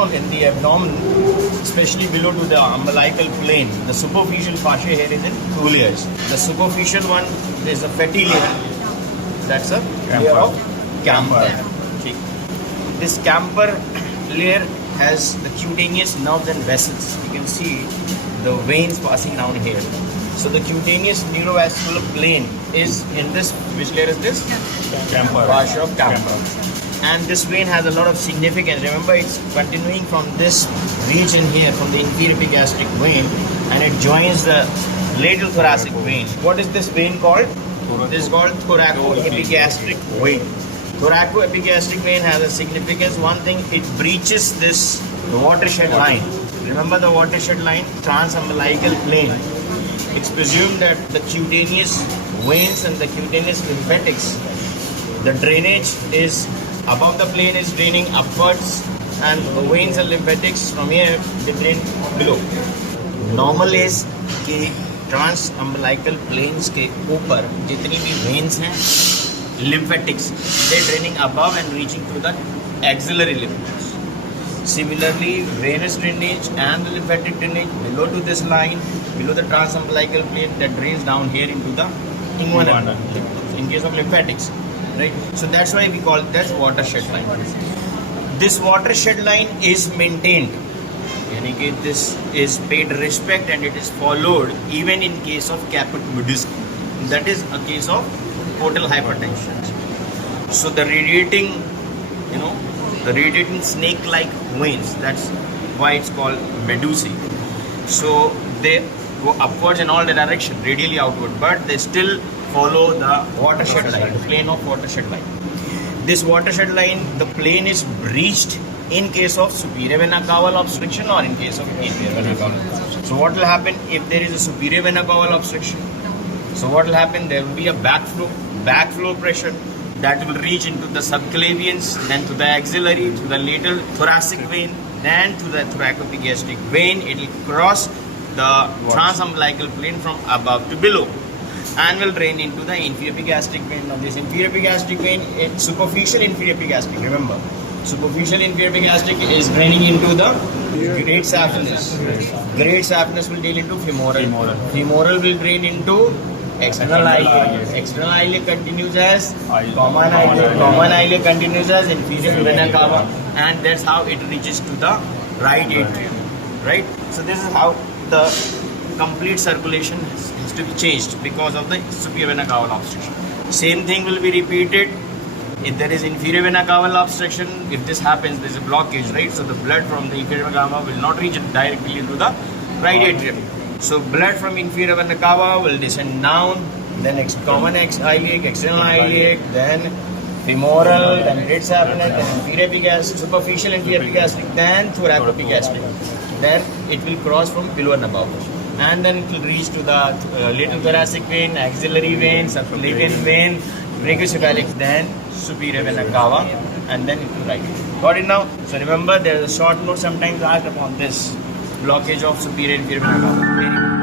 know, in the abdomen, especially below to the umbilical plane, the superficial fascia here is in two layers. The superficial one is a fatty layer. That's a layer of camper. Okay. This camper layer has the cutaneous nerves and vessels. You can see the veins passing down here. So the cutaneous neurovascular plane is in this. Which layer is this? Camper. Fascia of camper. And this vein has a lot of significance. Remember, it's continuing from this region here, from the inferior epigastric vein, and it joins the lateral thoracic vein. What is this vein called? This is called thoracoepigastric vein. Thoracoepigastric vein has a significance. One thing, it breaches this watershed line. Remember the watershed line? Transumbilical plane. It's presumed that the cutaneous veins and the cutaneous lymphatics, the drainage is above the plane is draining upwards, and the veins and lymphatics from here they drain below. Normal is कि trans अम्बिलाइकल planes के ऊपर जितनी भी veins हैं, lymphatics, they draining above and reaching to the axillary lymph. Similarly, venous drainage and the lymphatic drainage below to this line, below the transumbilical plane, that drains down here into the inguinal in case of lymphatics. Right? So that's why we call that watershed line. This watershed line is maintained. This is paid respect and it is followed even in case of Caput medusae. That is a case of portal hypertension. So the radiating, the radiating snake-like veins, that's why it's called medusae. So they go upwards in all the direction, radially outward, but they still follow the watershed line, the plane of watershed line. This watershed line, the plane is breached in case of superior vena cava obstruction or in case of inferior vena cava obstruction. So what will happen if there is a superior vena cava obstruction? So what will happen? There will be a backflow pressure that will reach into the subclavians, then to the axillary, to the lateral thoracic vein, then to the thoracoepigastric vein. It will cross the transumbilical plane from above to below and will drain into the inferior epigastric vein. Now this inferior epigastric vein is superficial inferior epigastric. Remember, superficial inferior epigastric is draining into the great saphenous. Great saphenous will drain into femoral. Femoral will drain into external iliac. External iliac continues as common iliac. Common iliac continues as inferior vena cava, and that's how it reaches to the right atrium. Right. So this is how the complete circulation has to be changed because of the superior vena cava obstruction. Same thing will be repeated if there is inferior vena cava obstruction. If this happens, there is a blockage, right? So the blood from the inferior vena cava will not reach directly into the right atrium. So blood from inferior vena cava will descend down, then common iliac, external iliac, then femoral, then great saphenous, then inferior epigastric, superficial inferior epigastric, then thoracoepigastric. Then it will cross from below and above, and then it will reach to the lateral thoracic vein, axillary vein, subclavian vein, brachiocephalic, then superior vena cava, and then it will right. Got it now? So remember, there is a short note sometimes asked upon this blockage of superior inferior vena cava.